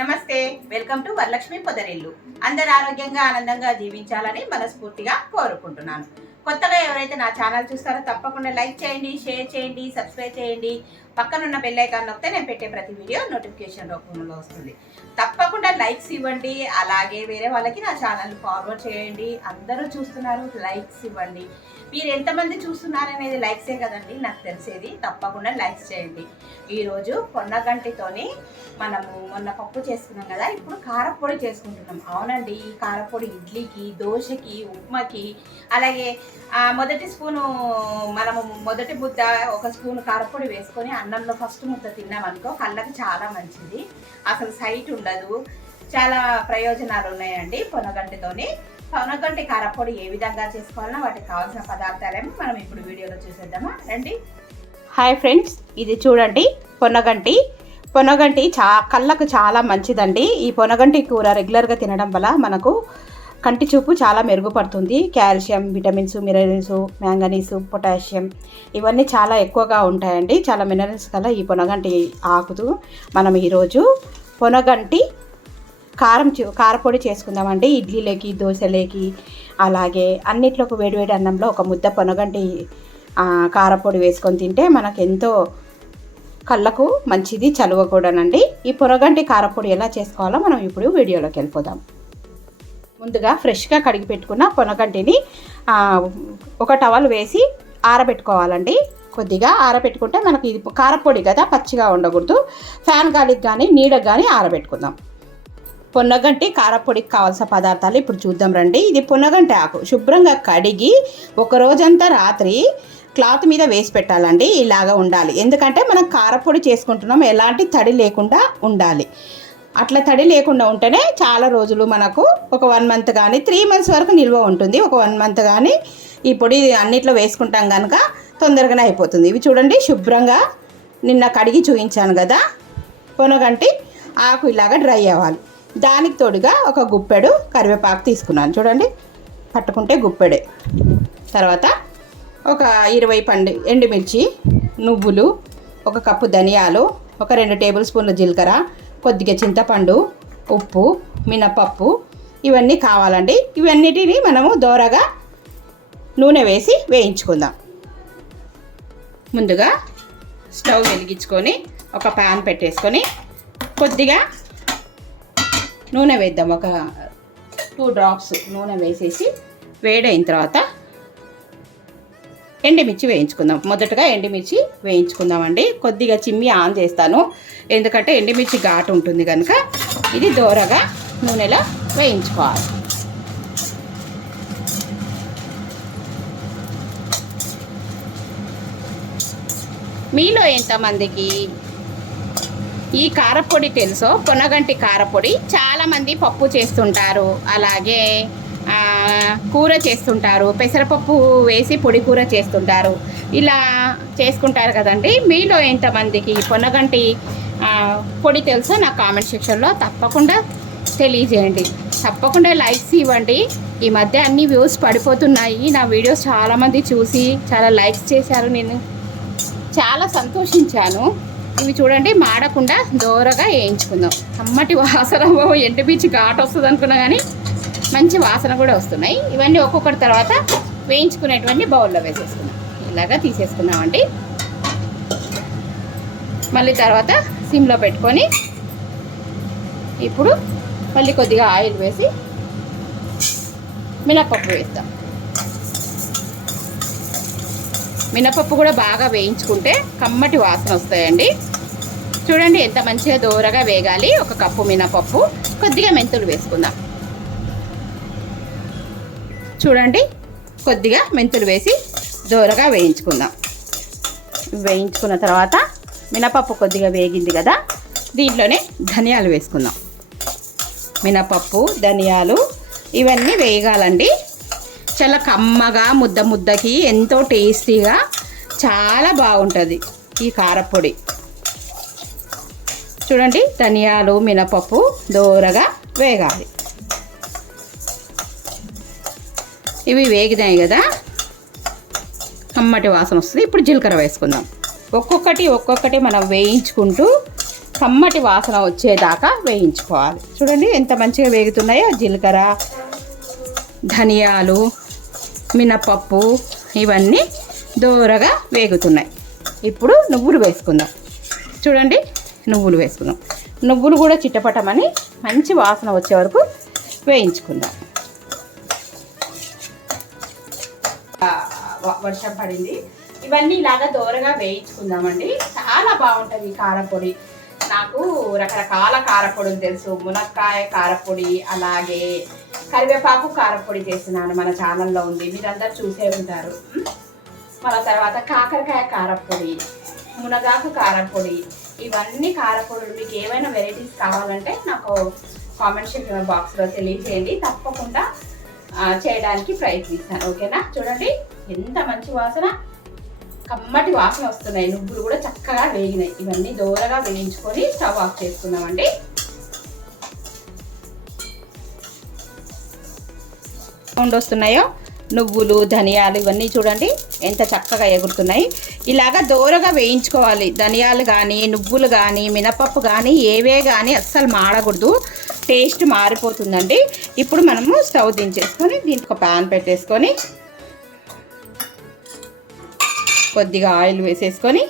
నమస్తే, welcome to Varalakshmi పొదరిల్లు. అందరు ఆరోగ్యంగా ఆనందంగా జీవించాలని మనస్ఫూర్తిగా కోరుకుంటున్నాను. కొత్తగా ఎవరైతే నా ఛానల్ చూస్తారో తప్పకుండా లైక్ చేయండి, షేర్ చేయండి, సబ్స్క్రైబ్ చేయండి. పక్కనున్న బెల్ ఐకాన్ నొక్కితే నేను పెట్టే ప్రతి వీడియో నోటిఫికేషన్ రూపంలో వస్తుంది. తప్పకుండా లైక్స్ ఇవ్వండి, అలాగే వేరే వాళ్ళకి నా ఛానల్ ఫార్వర్డ్ చేయండి. అందరూ చూస్తున్నారు, లైక్స్ ఇవ్వండి. మీరు ఎంతమంది చూస్తున్నారనేది లైక్సే కదండి నాకు తెలిసేది. తప్పకుండా లైక్స్ చేయండి. ఈరోజు పొన్నగంటితోని మనము మొన్న పప్పు చేసుకున్నాం కదా, ఇప్పుడు కారపొడి చేసుకుంటున్నాం. అవునండి, ఈ కారపొడి ఇడ్లీకి, దోశకి, ఉప్మాకి, అలాగే మొదటి స్పూను మనము మొదటి ముద్ద ఒక స్పూన్ కారపొడి వేసుకొని అన్నంలో ఫస్ట్ ముద్ద తిన్నామనుకో కళ్ళకి చాలా మంచిది. అసలు సైట్ ఉండదు. చాలా ప్రయోజనాలు ఉన్నాయండి పొన్నగంటితోని. పొన్నగంటి కారపొడి ఏ విధంగా చేసుకోవాలన్నా వాటికి కావాల్సిన పదార్థాలేమో మనం ఇప్పుడు వీడియోలో చూసేద్దామా రండి. హాయ్ ఫ్రెండ్స్, ఇది చూడండి పొన్నగంటి. కళ్ళకు చాలా మంచిదండి. ఈ పొన్నగంటి కూర రెగ్యులర్గా తినడం వల్ల మనకు కంటి చూపు చాలా మెరుగుపడుతుంది. Calcium, vitamins, minerals, manganese, potassium ఇవన్నీ చాలా ఎక్కువగా ఉంటాయండి. చాలా మినరల్స్ కల ఈ పొన్నగంటి ఆకుతూ మనం ఈరోజు పొన్నగంటి కారపొడి చేసుకుందామండి. ఇడ్లీలోకి, దోశలోకి, అలాగే అన్నిట్లోకి వేడివేడి అన్నంలో ఒక ముద్ద పొన్నగంటి కారపొడి వేసుకొని తింటే మనకు ఎంతో కళ్ళకు మంచిది, చలువ కూడానండి. ఈ పొన్నగంటి కారపొడి ఎలా చేసుకోవాలో మనం ఇప్పుడు వీడియోలోకి వెళ్ళిపోదాం. ముందుగా ఫ్రెష్గా కడిగి పెట్టుకున్న పొన్నగంటిని ఒక టవల్ వేసి ఆరబెట్టుకోవాలండి. కొద్దిగా ఆరబెట్టుకుంటే మనకి ఇది కారపొడి కదా, పచ్చిగా ఉండకూడదు. ఫ్యాన్ గాలికి కానీ నీడకు కానీ ఆరబెట్టుకుందాం. పొన్నగంటి కారపొడికి కావాల్సిన పదార్థాలు ఇప్పుడు చూద్దాం రండి. ఇది పొన్నగంటి ఆకు శుభ్రంగా కడిగి ఒక రోజంతా రాత్రి క్లాత్ మీద వేసి పెట్టాలండి. ఇలాగా ఉండాలి, ఎందుకంటే మనం కారపొడి చేసుకుంటున్నాం, ఎలాంటి తడి లేకుండా ఉండాలి. అట్లా తడి లేకుండా ఉంటేనే చాలా రోజులు మనకు ఒక 1 మంత్ కానీ 3 months వరకు నిల్వ ఉంటుంది. ఒక 1 month కానీ ఈ పొడి అన్నిట్లో వేసుకుంటాం కనుక తొందరగానే అయిపోతుంది. ఇవి చూడండి, శుభ్రంగా నిన్న కడిగి చూపించాను కదా. పొన్నగంటి ఆకు ఇలాగా డ్రై అవ్వాలి. దానికి తోడుగా ఒక గుప్పెడు కరివేపాకు తీసుకున్నాను. చూడండి, పట్టుకుంటే గుప్పెడే. తర్వాత ఒక 20 ఎండుమిర్చి, నువ్వులు, ఒక కప్పు ధనియాలు, ఒక 2 టేబుల్ స్పూన్ల జీలకర్ర, కొద్దిగా చింతపండు, ఉప్పు, మినపప్పు ఇవన్నీ కావాలండి. ఇవన్నిటిని మనము దోరగా నూనె వేసి వేయించుకుందాం. ముందుగా స్టవ్ వెలిగించుకొని ఒక ప్యాన్ పెట్టేసుకొని కొద్దిగా నూనె వేద్దాం. ఒక 2 drops నూనె వేసేసి వేడైన తర్వాత ఎండుమిర్చి వేయించుకుందాం. మొదటగా ఎండుమిర్చి వేయించుకుందామండి. కొద్దిగా చిమ్మి ఆన్ చేస్తాను, ఎందుకంటే ఎండుమిర్చి ఘాటు ఉంటుంది కనుక ఇది దోరగా నూనెలో వేయించుకోవాలి. మీలో ఎంతమందికి ఈ కారపొడి తెలుసో? పొన్నగంటి కారపొడి చాలామంది పప్పు చేస్తుంటారు, అలాగే కూర చేస్తుంటారు, పెసరపప్పు వేసి పొడి కూర చేస్తుంటారు, ఇలా చేసుకుంటారు కదండి. మీలో ఎంతమందికి పొన్నగంటి పొడి తెలుసో నా కామెంట్ సెక్షన్లో తప్పకుండా తెలియజేయండి. తప్పకుండా లైక్స్ ఇవ్వండి. ఈ మధ్య అన్ని వ్యూస్ పడిపోతున్నాయి. నా వీడియోస్ చాలామంది చూసి చాలా లైక్స్ చేశారు. నేను చాలా సంతోషించాను. ఇవి చూడండి, మాడకుండా దోరగా వేయించుకుందాం. కమ్మటి వాసన, ఎండుమిర్చి ఘాటు వస్తుంది అనుకున్నా కానీ మంచి వాసన కూడా వస్తున్నాయి. ఇవన్నీ ఒక్కొక్కటి తర్వాత వేయించుకునేటువంటి బౌల్లో వేసేసుకుందాం. ఇలాగా తీసేసుకుందామండి. మళ్ళీ తర్వాత సిమ్లో పెట్టుకొని ఇప్పుడు మళ్ళీ కొద్దిగా ఆయిల్ వేసి మినపప్పు వేస్తాం. మినపప్పు కూడా బాగా వేయించుకుంటే కమ్మటి వాసన వస్తాయండి. చూడండి ఎంత మంచిగా దోరగా వేగాలి. ఒక కప్పు మినపప్పు, కొద్దిగా మెంతులు వేసుకుందాం. చూడండి, కొద్దిగా మెంతులు వేసి దోరగా వేయించుకుందాం. వేయించుకున్న తర్వాత మినపప్పు కొద్దిగా వేగింది కదా, దీంట్లోనే ధనియాలు వేసుకుందాం. మినపప్పు, ధనియాలు ఇవన్నీ వేయగాలండి. చాలా కమ్మగా ముద్దకి ఎంతో టేస్టీగా చాలా బాగుంటుంది ఈ కారపొడి. చూడండి, ధనియాలు, మినపప్పు దోరగా వేగాలి. ఇవి వేగినాయి కదా, కమ్మటి వాసన వస్తుంది. ఇప్పుడు జీలకర్ర వేసుకుందాం. ఒక్కొక్కటి మనం వేయించుకుంటూ కమ్మటి వాసన వచ్చేదాకా వేయించుకోవాలి. చూడండి ఎంత మంచిగా వేగుతున్నాయో. జీలకర్ర, ధనియాలు, మినపప్పు ఇవన్నీ దోరగా వేగుతున్నాయి. ఇప్పుడు నువ్వులు వేసుకుందాం. చూడండి నువ్వులు వేసుకుందాం. నువ్వులు కూడా చిట్టపటమని మంచి వాసన వచ్చే వరకు వేయించుకుందాం. వర్షం పడింది. ఇవన్నీ ఇలాగా దోరగా వేయించుకుందామండి. చాలా బాగుంటుంది ఈ కారపొడి. నాకు రకరకాల కారపొడులు తెలుసు. మునక్కాయ కారపొడి, అలాగే కరివేపాకు కారపొడి చేస్తున్నాను, మన ఛానల్లో ఉంది, మీరందరూ చూసే ఉంటారు. మళ్ళీ తర్వాత కాకరకాయ కారపొడి, మునగాకు కారపొడి, ఇవన్నీ కారపొడులు. మీకు ఏమైనా వెరైటీస్ కావాలంటే నాకు కామెంట్ బాక్స్లో తెలియజేయండి. తప్పకుండా చేయడానికి ప్రయత్నిస్తాను. ఓకేనా? చూడండి ఎంత మంచి వాసన, కమ్మటి వాసన వస్తున్నాయి. నువ్వులు కూడా చక్కగా వేగినాయి. ఇవన్నీ దోరగా వేయించుకొని స్టవ్ ఆఫ్ చేసుకున్నామండి. సౌండ్ వస్తున్నాయో నువ్వులు, ధనియాలు ఇవన్నీ చూడండి ఎంత చక్కగా ఎగురుతున్నాయి. ఇలాగా దోరగా వేయించుకోవాలి. ధనియాలు కానీ, నువ్వులు కానీ, మినపప్పు కానీ, ఏవే కానీ అస్సలు మాడకూడదు, టేస్ట్ మారిపోతుందండి. ఇప్పుడు మనము స్టవ్ దించేసుకొని దీనికి ఒక ప్యాన్ పెట్టేసుకొని కొద్దిగా ఆయిల్ వేసేసుకొని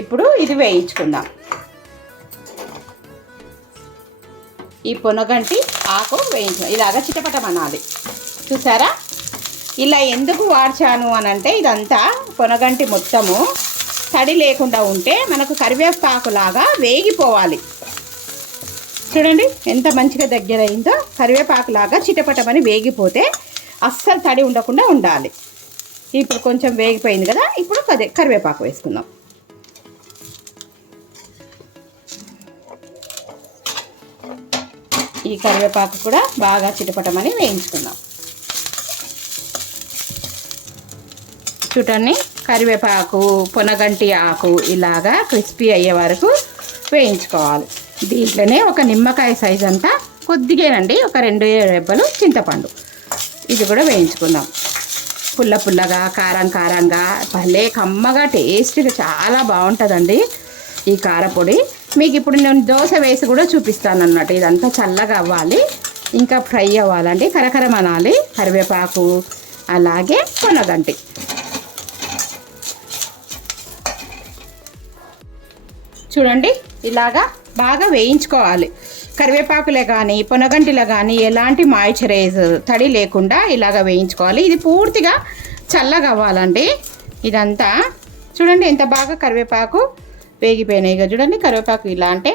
ఇప్పుడు ఇది వేయించుకుందాం. ఈ పొనగంటి ఆకు వేయించాలి. ఇలాగ చిటపటమనాలి. చూసారా? ఇలా ఎందుకు వాడ్చాను అని అంటే, ఇదంతా పొనగంటి మొత్తము తడి లేకుండా ఉంటే మనకు కరివేపాకులాగా వేగిపోవాలి. చూడండి ఎంత మంచిగా దగ్గర అయిందో. కరివేపాకులాగా చిటపటమని వేగిపోతే అస్సలు తడి ఉండకుండా ఉండాలి. ఇప్పుడు కొంచెం వేగిపోయింది కదా, ఇప్పుడు కరివేపాకు వేసుకుందాం. ఈ కరివేపాకు కూడా బాగా చిటపటమని వేయించుకుందాం. చూడండి కరివేపాకు, పొనగంటి ఆకు ఇలాగా క్రిస్పీ అయ్యే వరకు వేయించుకోవాలి. దీంట్లోనే ఒక నిమ్మకాయ సైజ్ అంతా కొద్దిగానండి, ఒక 2 రెబ్బలు చింతపండు, ఇది కూడా వేయించుకుందాం. పుల్ల పుల్లగా, కారం కారంగా, భలే కమ్మగా, టేస్ట్గా చాలా బాగుంటుందండి ఈ కారపొడి. మీకు ఇప్పుడు నేను దోశ వేసి కూడా చూపిస్తాను అన్నట్టు. ఇదంతా చల్లగా అవ్వాలి, ఇంకా ఫ్రై అవ్వాలండి, కరకరమనాలి. కరివేపాకు అలాగే పొనగంటి. చూడండి ఇలాగా బాగా వేయించుకోవాలి. కరివేపాకులే కానీ, పొనగంటిలో కానీ ఎలాంటి మాయిశ్చరైజర్ తడి లేకుండా ఇలాగ వేయించుకోవాలి. ఇది పూర్తిగా చల్లగా అవ్వాలండి ఇదంతా. చూడండి ఎంత బాగా కరివేపాకు వేగిపోయినాయి. ఇక చూడండి కరివేపాకు ఇలా అంటే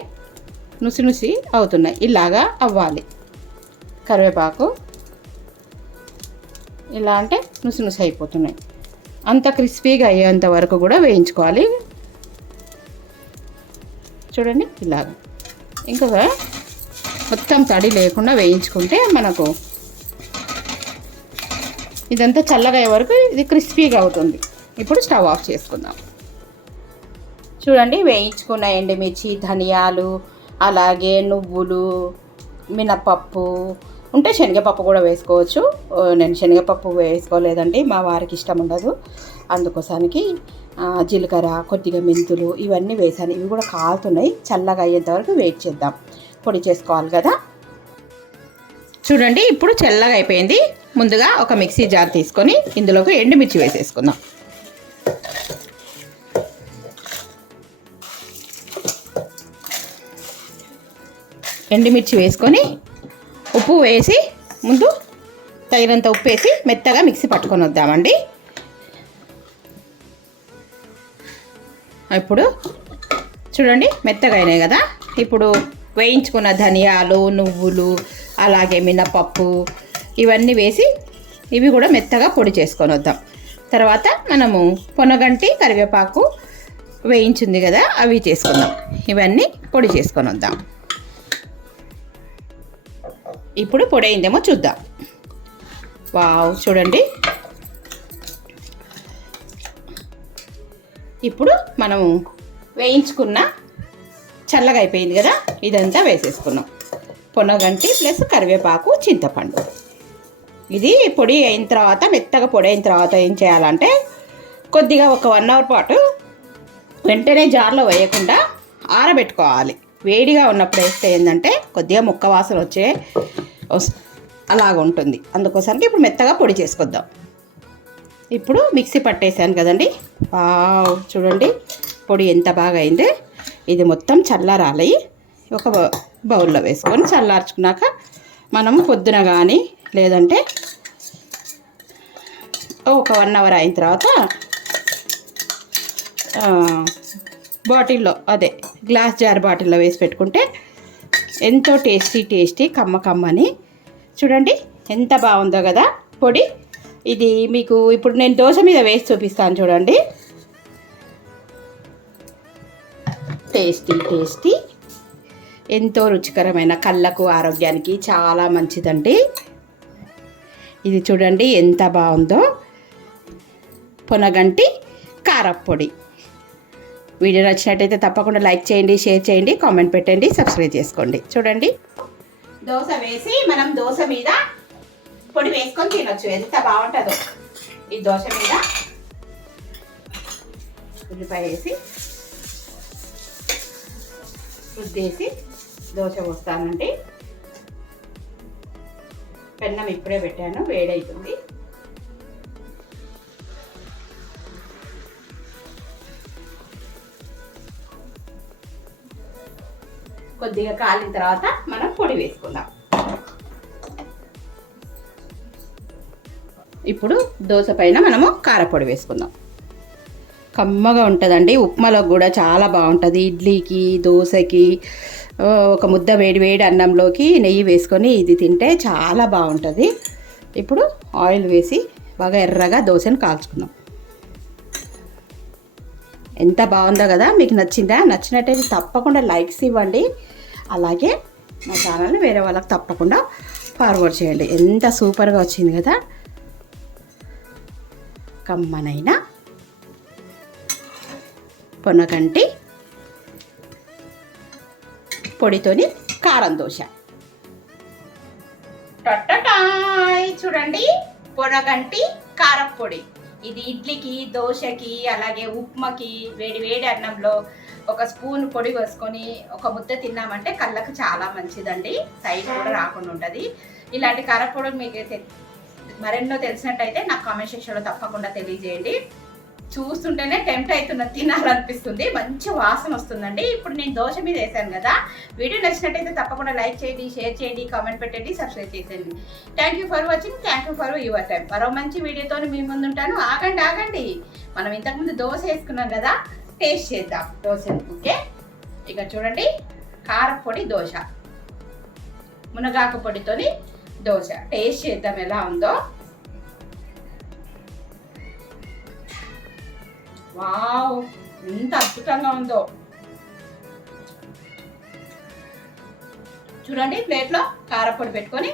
నుసి అవుతున్నాయి. ఇలాగా అవ్వాలి. కరివేపాకు ఇలా అంటే నుసి అయిపోతున్నాయి. అంత క్రిస్పీగా అయ్యేంత వరకు కూడా వేయించుకోవాలి. చూడండి ఇలాగ ఇంకా మొత్తం తడి లేకుండా వేయించుకుంటే మనకు ఇదంతా చల్లగా అయ్యే వరకు ఇది క్రిస్పీగా అవుతుంది. ఇప్పుడు స్టవ్ ఆఫ్ చేసుకుందాం. చూడండి వేయించుకున్న ఎండుమిర్చి, ధనియాలు, అలాగే నువ్వులు, మినపప్పు ఉంటే శనగపప్పు కూడా వేసుకోవచ్చు. నేను శనగపప్పు వేసుకోలేదండి, మా వారికి ఇష్టం ఉండదు, అందుకోసానికి జీలకర్ర, కొద్దిగా మెంతులు ఇవన్నీ వేసాను. ఇవి కూడా కాలుతున్నాయి. చల్లగా అయ్యేంత వరకు వెయిట్ చేద్దాం. పొడి చేసుకోవాలి కదా. చూడండి ఇప్పుడు చల్లగా అయిపోయింది. ముందుగా ఒక మిక్సీ జార్ తీసుకొని ఇందులోకి ఎండుమిర్చి వేసేసుకుందాం. ఎండుమిర్చి వేసుకొని ఉప్పు వేసి, ముందు తగినంత ఉప్పు వేసి మెత్తగా మిక్సీ పట్టుకొని వద్దామండి. ఇప్పుడు చూడండి మెత్తగా అయినాయి కదా. ఇప్పుడు వేయించుకున్న ధనియాలు, నువ్వులు, అలాగే మినపప్పు ఇవన్నీ వేసి ఇవి కూడా మెత్తగా పొడి చేసుకొని వద్దాం. తర్వాత మనము పొనగంటి, కరివేపాకు వేయించింది కదా అవి చేసుకుందాం. ఇవన్నీ పొడి చేసుకొని వద్దాం. ఇప్పుడు పొడి అయిందేమో చూద్దాం. వావ్ చూడండి. ఇప్పుడు మనము వేయించుకున్న చల్లగా అయిపోయింది కదా, ఇదంతా వేసేసుకున్నాం. పొనగంటి ప్లస్ కరివేపాకు, చింతపండు. ఇది పొడి అయిన తర్వాత, మెత్తగా పొడి అయిన తర్వాత ఏం చేయాలంటే, కొద్దిగా ఒక 1 అవర్ పాటు వెంటనే జార్లో వేయకుండా ఆరబెట్టుకోవాలి. వేడిగా ఉన్నప్పుడు వేస్తే ఏంటంటే కొద్దిగా ముక్క వాసన అలాగ ఉంటుంది. అందుకోసానికి ఇప్పుడు మెత్తగా పొడి చేసుకొద్దాం. ఇప్పుడు మిక్సీ పట్టేసాను కదండి. చూడండి పొడి ఎంత బాగా అయింది. ఇది మొత్తం చల్లారాలి. ఒక బౌల్లో వేసుకొని చల్లార్చుకున్నాక మనం పొద్దున కానీ లేదంటే ఒక 1 అవర్ అయిన తర్వాత బాటిల్లో గ్లాస్ జార్ బాటిల్లో వేసి పెట్టుకుంటే ఎంతో టేస్టీ కమ్మని. చూడండి ఎంత బాగుందో కదా పొడి. ఇది మీకు ఇప్పుడు నేను దోశ మీద వేసి చూపిస్తాను చూడండి. టేస్టీ ఎంతో రుచికరమైన, కళ్ళకు ఆరోగ్యానికి చాలా మంచిదండి. ఇది చూడండి ఎంత బాగుందో. పొనగంటి కారప్పొడి. వీడియో నచ్చినట్టయితే తప్పకుండా లైక్ చేయండి, షేర్ చేయండి, కామెంట్ పెట్టండి, సబ్స్క్రైబ్ చేసుకోండి. చూడండి దోశ వేసి మనం దోశ మీద పొడి వేసుకొని తినొచ్చు. ఎంత బాగుంటుందో. ఈ దోశ మీద ఉల్లిపాయ వేసి రుద్దేసి దోశ పోస్తానండి. పెన్నం ఇప్పుడే పెట్టాను, వేడవుతుంది. కొద్దిగా కాలిన తర్వాత మనం పొడి వేసుకుందాం. ఇప్పుడు దోశ పైన మనము కారపొడి వేసుకుందాం. కమ్మగా ఉంటుందండి. ఉప్మాలోకి కూడా చాలా బాగుంటుంది. ఇడ్లీకి, దోశకి, ఒక ముద్ద వేడి అన్నంలోకి నెయ్యి వేసుకొని ఇది తింటే చాలా బాగుంటుంది. ఇప్పుడు ఆయిల్ వేసి బాగా ఎర్రగా దోశను కాల్చుకుందాం. ఎంత బాగుందో కదా. మీకు నచ్చిందా? నచ్చినట్టయితే తప్పకుండా లైక్స్ ఇవ్వండి. అలాగే మా ఛానల్ని వేరే వాళ్ళకి తప్పకుండా ఫార్వర్డ్ చేయండి. ఎంత సూపర్గా వచ్చింది కదా. కమ్మనైన పొనగంటి పొడితోని కారం దోశ. చూడండి పొనగంటి కారప్పొడి. ఇది ఇడ్లీకి, దోశకి, అలాగే ఉప్మాకి, వేడి అన్నంలో ఒక స్పూన్ పొడి వేసుకొని ఒక ముద్ద తిన్నామంటే కళ్ళకు చాలా మంచిదండి. సైడ్ కూడా రాకుండా ఉంటుంది. ఇలాంటి కారప్పొడి మీకు మరెన్నో తెలిసినట్టయితే నాకు కామెంట్ సెక్షన్లో తప్పకుండా తెలియజేయండి. చూస్తుంటేనే టెంప్ట్ అవుతున్న తినాలనిపిస్తుంది. మంచి వాసన వస్తుందండి. ఇప్పుడు నేను దోశ మీద వేసాను కదా. వీడియో నచ్చినట్టయితే తప్పకుండా లైక్ చేయండి, షేర్ చేయండి, కామెంట్ పెట్టండి, సబ్స్క్రైబ్ చేసేయండి. Thank you for watching. Thank you for your time. మరో మంచి వీడియోతో మీ ముందు ఉంటాను. ఆగండి. మనం ఇంతకుముందు దోశ వేసుకున్నాం కదా, టేస్ట్ చేద్దాం దోశను. ఓకే, ఇక చూడండి కారపొడి దోశ, మునగాకు పొడితోని దోశ. టేస్ట్ చేద్దాం ఎలా ఉందో. వావ్, ఎంత అద్భుతంగా ఉందో. చూడండి ప్లేట్లో కారపొడి పెట్టుకొని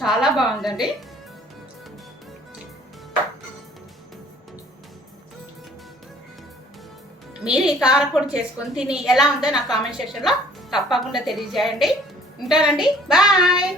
చాలా బాగుందండి. మీరు ఈ కారపొడి చేసుకొని తిని ఎలా ఉందో నా కామెంట్ సెక్షన్లో తప్పకుండా తెలియజేయండి. ఉంటానండి, బాయ్.